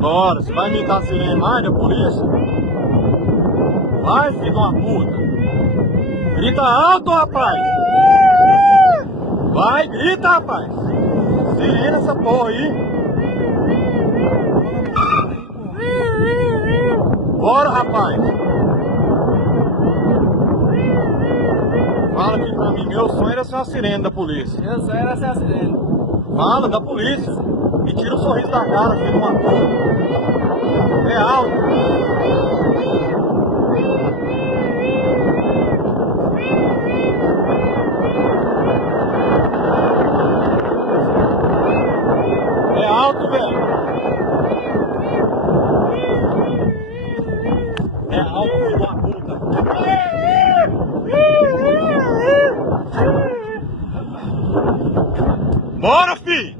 Bora, você vai imitar a sirene mais da polícia? Vai, filho de uma puta. Grita alto, rapaz. Vai, grita, rapaz. Sirene essa porra aí. Bora, rapaz. Fala aqui pra mim, meu sonho era ser uma sirene da polícia. Meu sonho era ser uma sirene. Fala, da polícia. Me tira o sorriso da cara, filho de uma puta. É alto. É alto, velho. É alto, filho de uma puta. Bora, filho!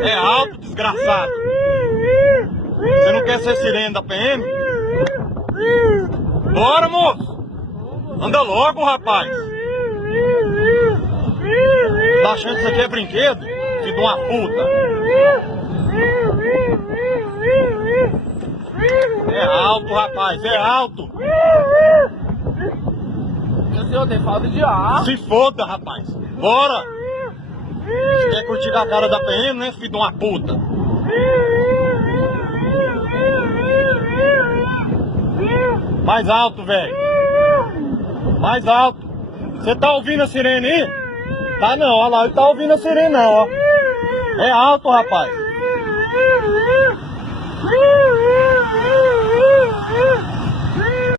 É alto, desgraçado. Você não quer ser sirene da PM? Bora, moço! Anda logo, rapaz! Tá achando que isso aqui é brinquedo? Filho de uma puta! É alto, rapaz, é alto! Meu senhor, tem falta de ar. Se foda, rapaz! Bora! Você quer curtir a cara da PM, né, filho de uma puta? Mais alto, velho! Mais alto! Você tá ouvindo a sirene aí? Tá não, olha lá, ele tá ouvindo a sirene não, ó. É alto, rapaz!